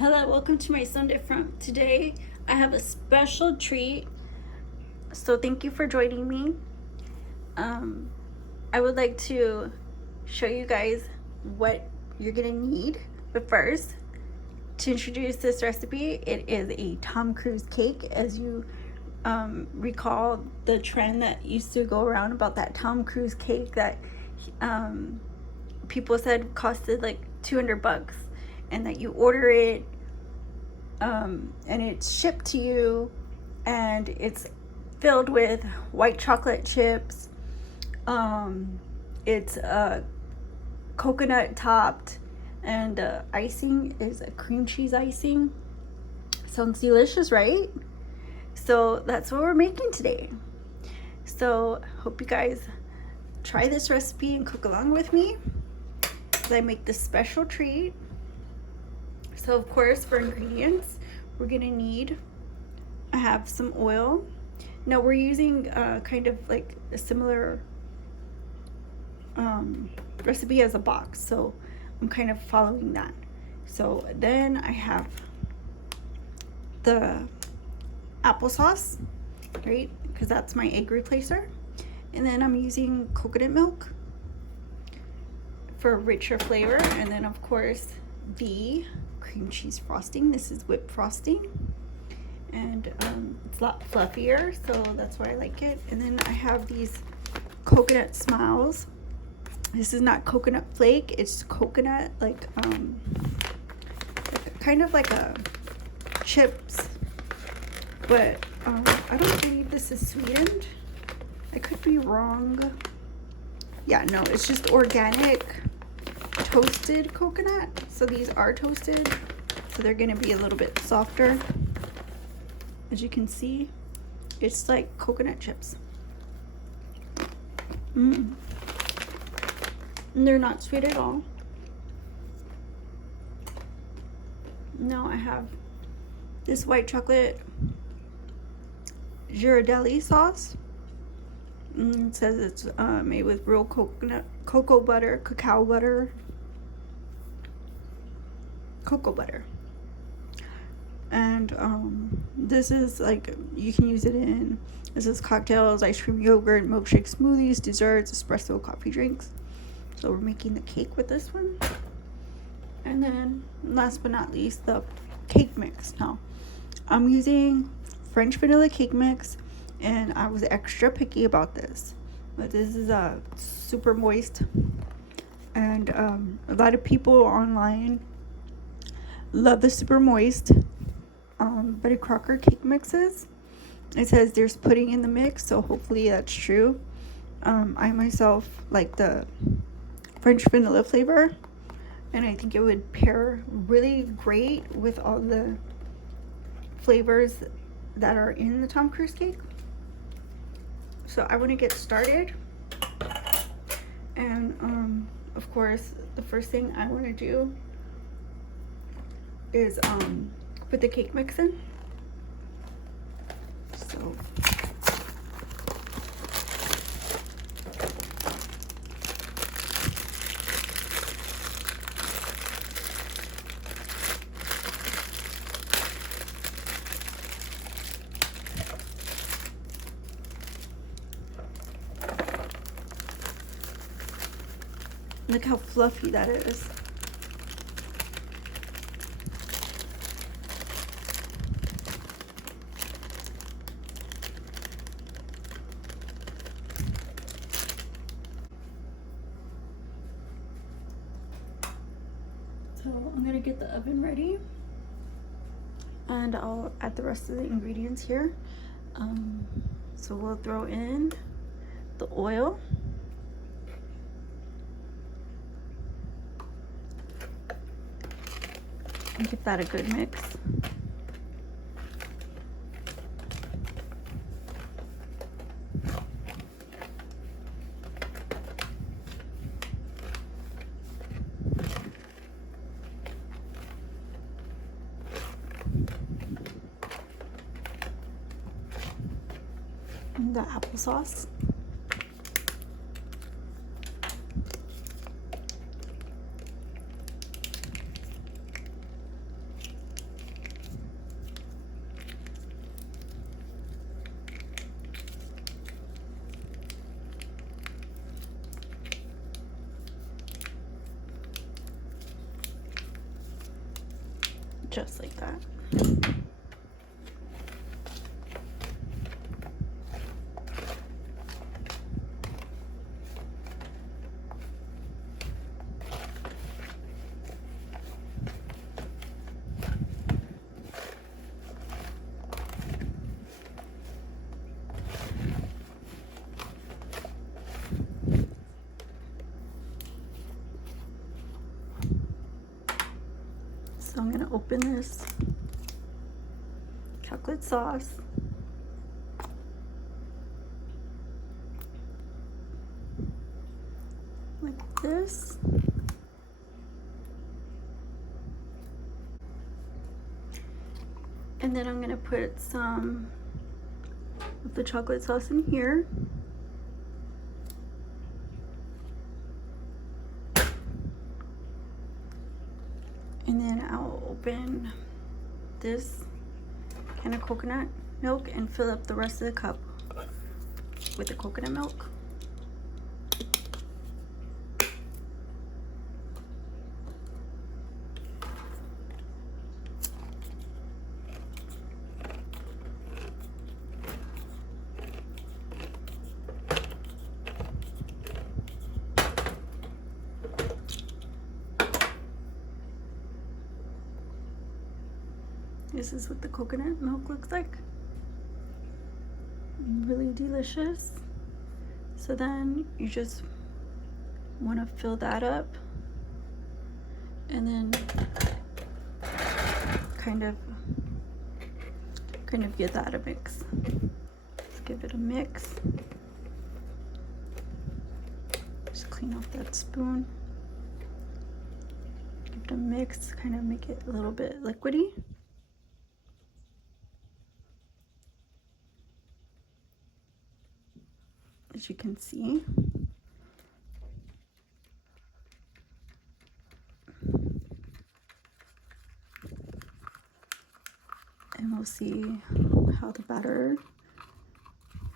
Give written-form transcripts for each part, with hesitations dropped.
Hello, welcome to my Sunday Front. Today I have a special treat, so thank you for joining me. I would like to show you guys what you're gonna need, but first, to introduce this recipe, it is a Tom Cruise cake. As you recall, the trend that used to go around about that Tom Cruise cake that people said costed like $200, and that you order it and it's shipped to you, and it's filled with white chocolate chips. It's coconut topped, and icing is a cream cheese icing. Sounds delicious, right? So that's what we're making today. So hope you guys try this recipe and cook along with me as I make this special treat. So of course, for ingredients, we're gonna need, I have some oil. Now we're using kind of like a similar recipe as a box, so I'm kind of following that. So then I have the applesauce, right? Because that's my egg replacer. And then I'm using coconut milk for richer flavor. And then of course the cream cheese frosting. This is whipped frosting, and it's a lot fluffier, so that's why I like it. And then I have these coconut smiles. This is not coconut flake, it's coconut, like kind of like a chips, but I don't believe this is sweetened. I could be wrong. Yeah, no, it's just organic toasted coconut. So these are toasted, so they're gonna be a little bit softer. As you can see, it's like coconut chips. And they're not sweet at all. Now I have this white chocolate Ghirardelli sauce. It says it's made with real cocoa butter, cacao butter, cocoa butter. And this is like, you can use it in, this is cocktails, ice cream, yogurt, milkshake, smoothies, desserts, espresso, coffee drinks. So we're making the cake with this one. And then last but not least, the cake mix. Now I'm using French vanilla cake mix, and I was extra picky about this, but this is super moist, and a lot of people online love the super moist Betty Crocker cake mixes. It says there's pudding in the mix, so hopefully that's true. I myself like the French vanilla flavor, and I think it would pair really great with all the flavors that are in the Tom Cruise cake. So I want to get started, and of course the first thing I want to do is put the cake mix in. So look how fluffy that is. So I'm gonna get the oven ready, and I'll add the rest of the ingredients here. So we'll throw in the oil, and give that a good mix. And the applesauce. just like that. So I'm going to open this chocolate sauce. Like this. And then I'm going to put some of the chocolate sauce in here. And then I'll open this can of coconut milk and fill up the rest of the cup with the coconut milk. This is what the coconut milk looks like. Really delicious. So then you just want to fill that up and then kind of give that a mix. Let's give it a mix. Just clean off that spoon. Give it a mix, kind of make it a little bit liquidy. As you can see. And we'll see how the batter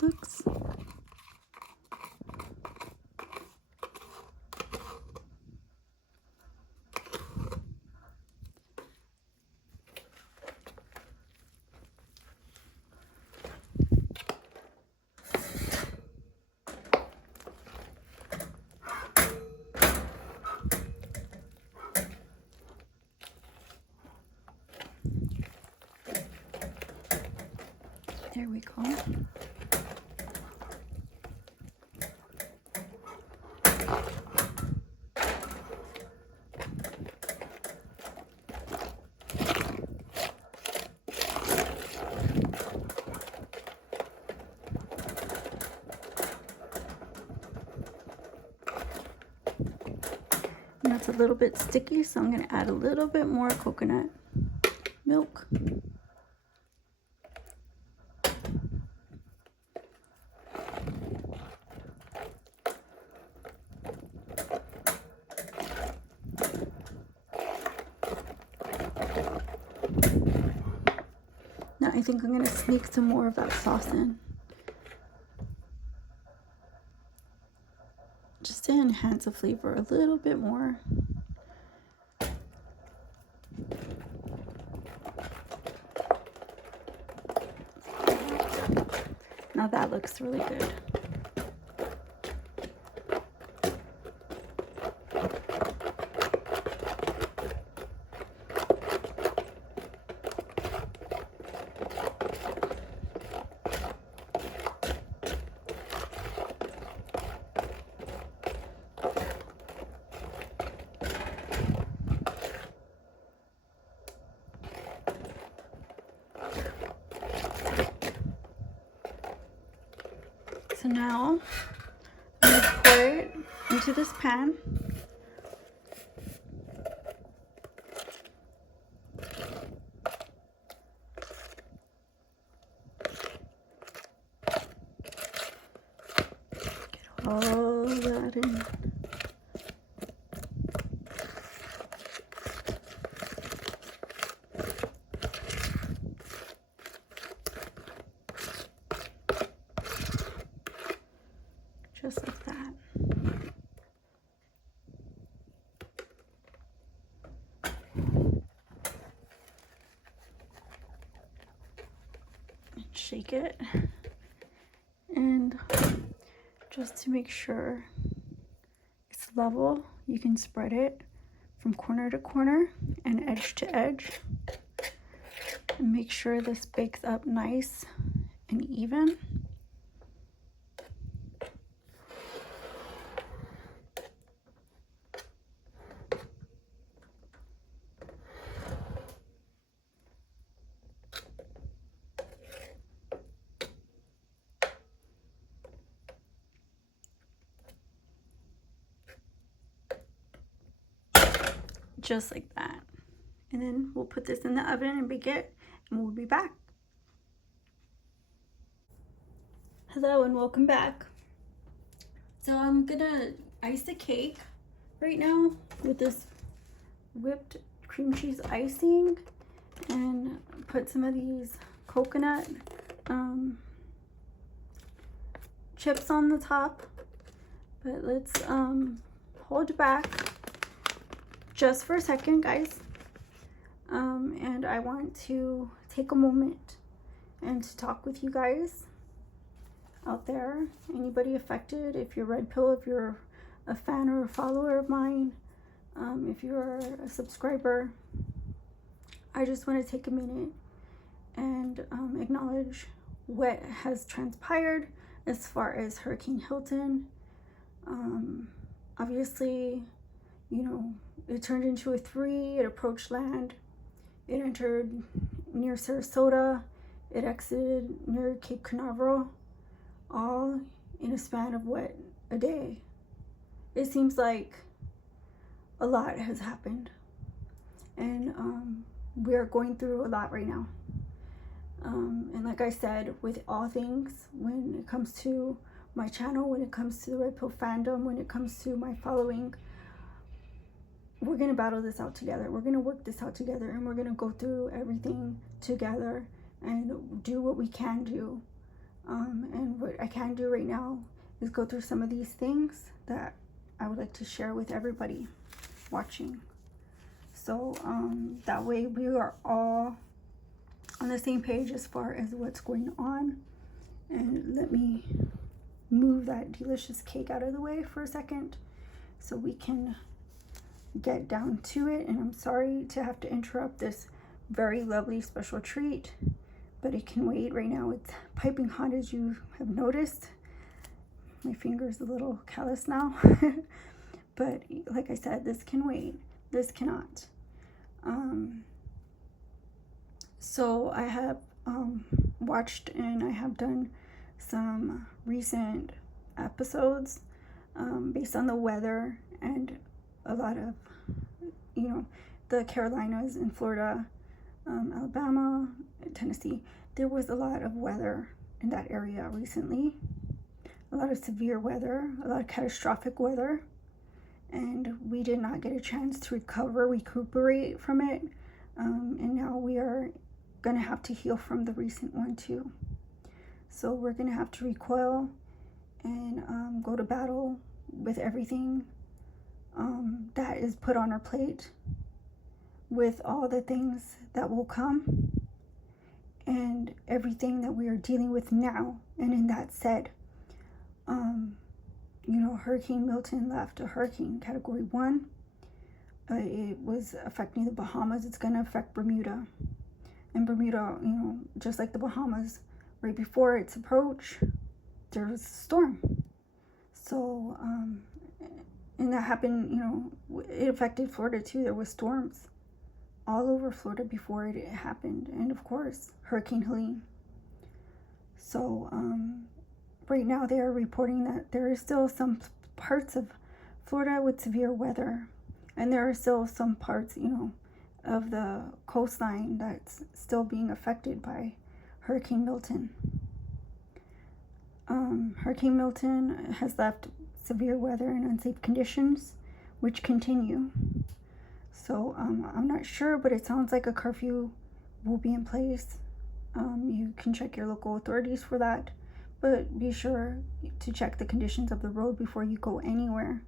looks. There we go. Now it's a little bit sticky, so I'm going to add a little bit more coconut milk. Now I think I'm going to sneak some more of that sauce in, just to enhance the flavor a little bit more. Now that looks really good. So now I'm going to pour it into this pan. Get all that in. Just like that. shake it, and just to make sure it's level, you can spread it from corner to corner and edge to edge, and make sure this bakes up nice and even. Just like that. And then we'll put this in the oven and bake it, and we'll be back. Hello and welcome back. So I'm gonna ice the cake right now with this whipped cream cheese icing, and put some of these coconut chips on the top. But let's hold back just for a second, guys. And I want to take a moment and to talk with you guys out there. Anybody affected, if you're Red Pill, if you're a fan or a follower of mine, if you're a subscriber, I just want to take a minute and acknowledge what has transpired as far as Hurricane Hilton. Obviously, you know, it turned into a 3, it approached land, it entered near Sarasota, it exited near Cape Canaveral, all in a span of what, a day? It seems like a lot has happened, and we are going through a lot right now. And like I said, with all things, when it comes to my channel, when it comes to the Red Pill fandom, when it comes to my following, we're going to battle this out together. We're going to work this out together, and we're going to go through everything together and do what we can do. And what I can do right now is go through some of these things that I would like to share with everybody watching. So that way we are all on the same page as far as what's going on. And let me move that delicious cake out of the way for a second so we can get down to it. And I'm sorry to have to interrupt this very lovely special treat, but it can wait. Right now it's piping hot, as you have noticed. My finger's a little callous now. But like I said, this can wait. This cannot. So I have watched, and I have done some recent episodes based on the weather, and a lot of, you know, the Carolinas and Florida, Alabama, Tennessee. There was a lot of weather in that area recently, a lot of severe weather, a lot of catastrophic weather, and we did not get a chance to recuperate from it, and now we are going to have to heal from the recent one too. So we're going to have to recoil and go to battle with everything that is put on our plate, with all the things that will come, and everything that we are dealing with now. And in that said, you know, Hurricane Milton left a hurricane category 1. It was affecting the Bahamas. It's going to affect Bermuda. And Bermuda, you know, just like the Bahamas, right before its approach, there was a storm. So, and that happened, you know, it affected Florida too. There was storms all over Florida before it happened. And of course, Hurricane Helene. So, right now they are reporting that there is still some parts of Florida with severe weather. And there are still some parts, you know, of the coastline that's still being affected by Hurricane Milton. Hurricane Milton has left severe weather and unsafe conditions, which continue. So I'm not sure, but it sounds like a curfew will be in place. You can check your local authorities for that, but be sure to check the conditions of the road before you go anywhere.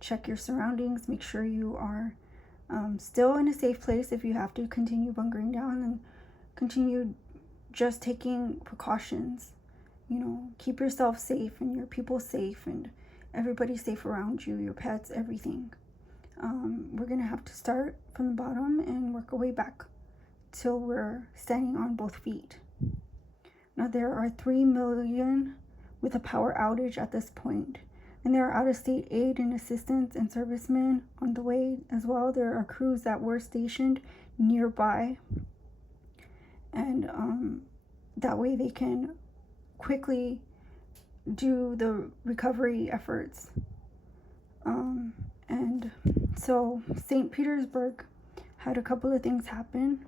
Check your surroundings, make sure you are still in a safe place if you have to continue bunkering down, and continue just taking precautions. You know, keep yourself safe and your people safe and everybody safe around you, your pets, everything. We're going to have to start from the bottom and work our way back till we're standing on both feet. Now, there are 3 million with a power outage at this point, and there are out-of-state aid and assistance and servicemen on the way as well. There are crews that were stationed nearby, and that way they can quickly do the recovery efforts. And so St. Petersburg had a couple of things happen.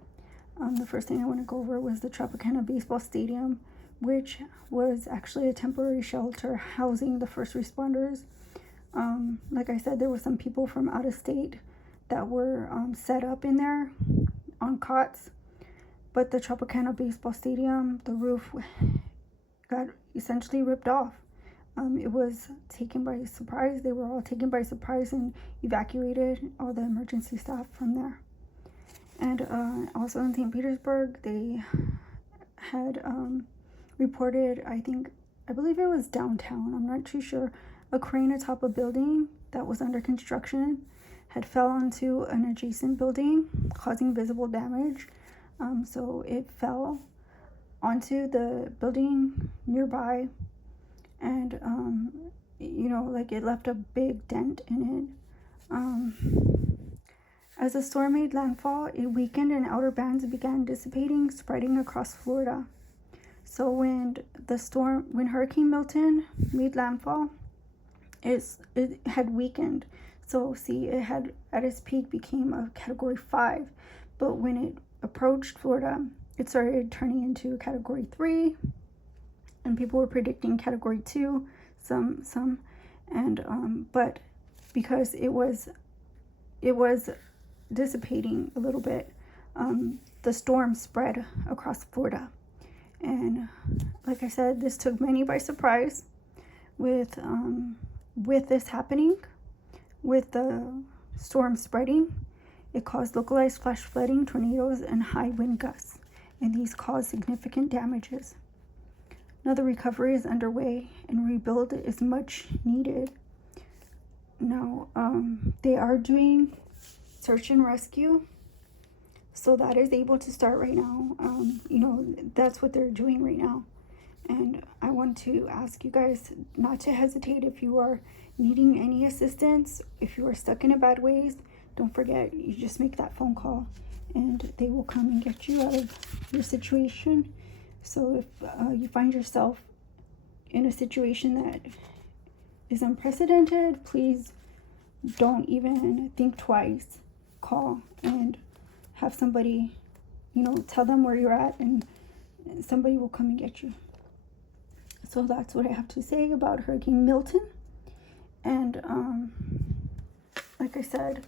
The first thing I want to go over was the Tropicana Baseball Stadium, which was actually a temporary shelter housing the first responders. Like I said, there were some people from out of state that were set up in there on cots. But the Tropicana Baseball Stadium, the roof got essentially ripped off. It was taken by surprise. They were all taken by surprise and evacuated, all the emergency staff from there. And also in St. Petersburg, they had reported, I believe it was downtown, I'm not too sure, a crane atop a building that was under construction had fell onto an adjacent building, causing visible damage. So it fell onto the building nearby, and it left a big dent in it. As the storm made landfall, it weakened and outer bands began dissipating, spreading across Florida. So when Hurricane Milton made landfall, it had weakened. So see, it had at its peak became a Category 5, but when it approached Florida, it started turning into Category 3, and people were predicting Category 2, some, and but because it was dissipating a little bit, the storm spread across Florida, and like I said, this took many by surprise. With this happening, with the storm spreading, it caused localized flash flooding, tornadoes, and high wind gusts, and these caused significant damages. Now the recovery is underway and rebuild is much needed. Now they are doing search and rescue, so that is able to start right now. That's what they're doing right now. And I want to ask you guys not to hesitate if you are needing any assistance. If you are stuck in a bad ways, don't forget, you just make that phone call and they will come and get you out of your situation. So if you find yourself in a situation that is unprecedented, please don't even think twice. Call and have somebody, tell them where you're at, and somebody will come and get you. So that's what I have to say about Hurricane Milton. And like I said,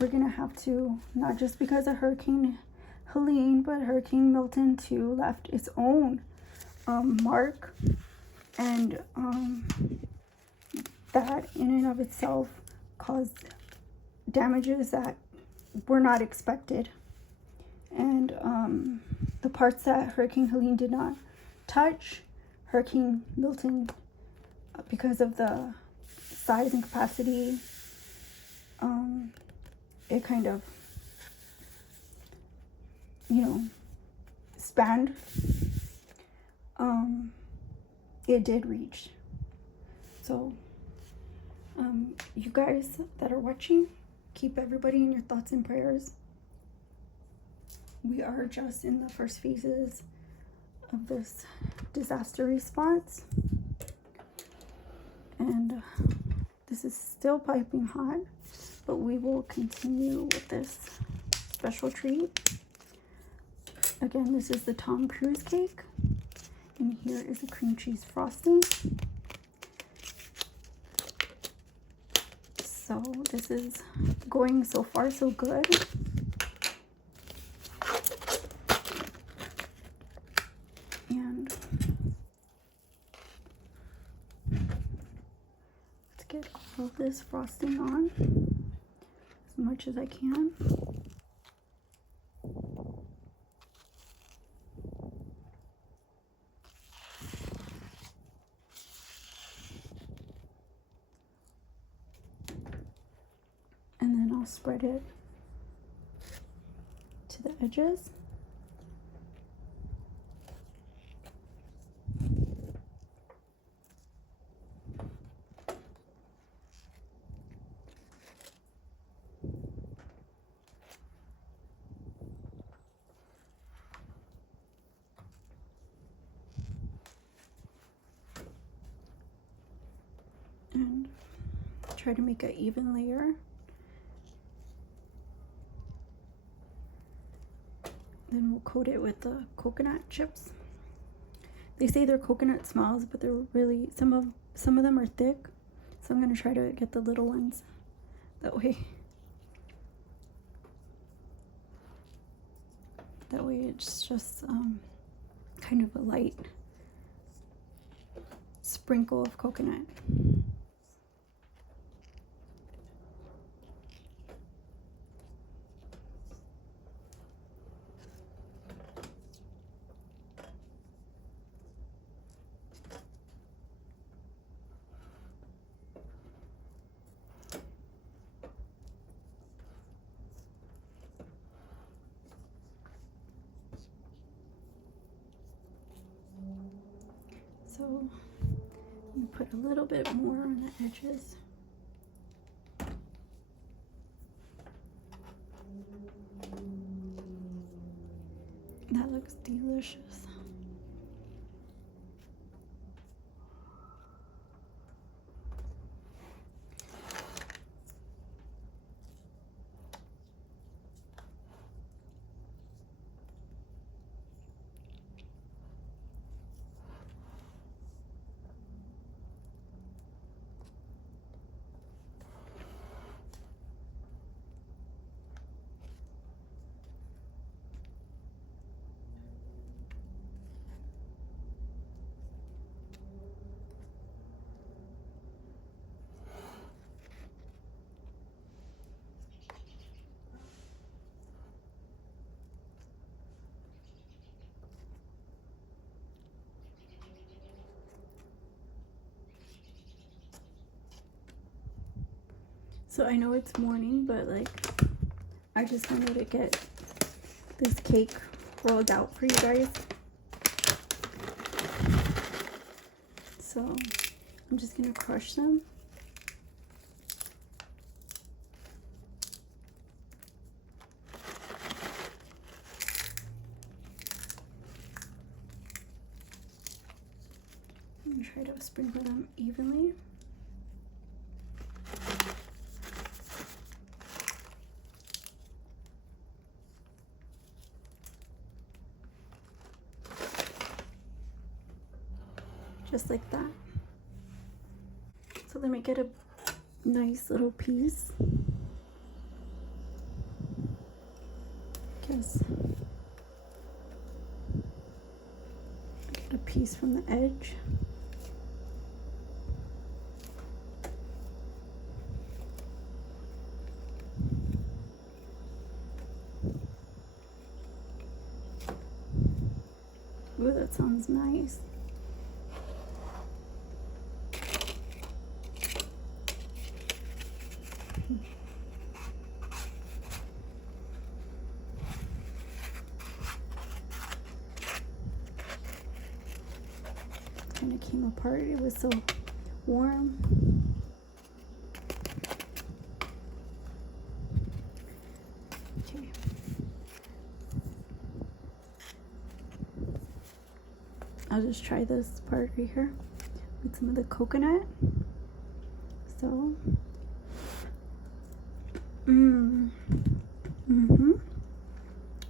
we're gonna have to, not just because of Hurricane Helene, but Hurricane Milton too left its own mark, and that in and of itself caused damages that were not expected. And the parts that Hurricane Helene did not touch, Hurricane Milton, because of the size and capacity, it kind of, spanned. It did reach. So, you guys that are watching, keep everybody in your thoughts and prayers. We are just in the first phases of this disaster response, and this is still piping hot, but we will continue with this special treat. Again, this is the Tom Cruise cake, and here is the cream cheese frosting. So this is going so far so good. And let's get all of this frosting on as much as I can. spread it to the edges. And try to make an even layer. Then we'll coat it with the coconut chips. They say they're coconut smalls, but they're really, some of them are thick. So I'm gonna try to get the little ones that way. That way it's just kind of a light sprinkle of coconut. So I'm gonna put a little bit more on the edges. That looks delicious. So I know it's morning, but like I just wanted to get this cake rolled out for you guys. So I'm just gonna crush them. And try to sprinkle them evenly. Just like that. So let me get a nice little piece. Guess get a piece from the edge. Ooh, that sounds nice. Kind of came apart. It was so warm. Okay. I'll just try this part right here with some of the coconut. So,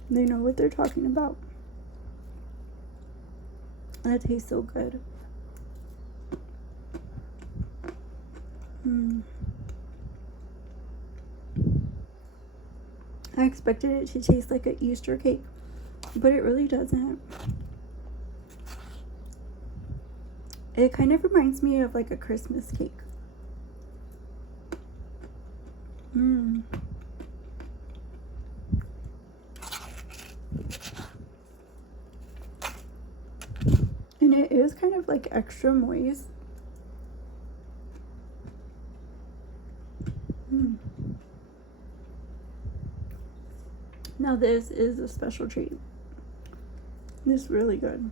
they know what they're talking about. That tastes so good. I expected it to taste like an Easter cake, but it really doesn't. It kind of reminds me of like a Christmas cake. And it is kind of like extra moist. Now this is a special treat. This is really good.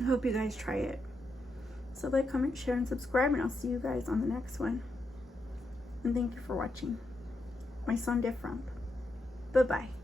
I hope you guys try it. So like, comment, share, and subscribe, and I'll see you guys on the next one. And thank you for watching. My son different. Bye-bye.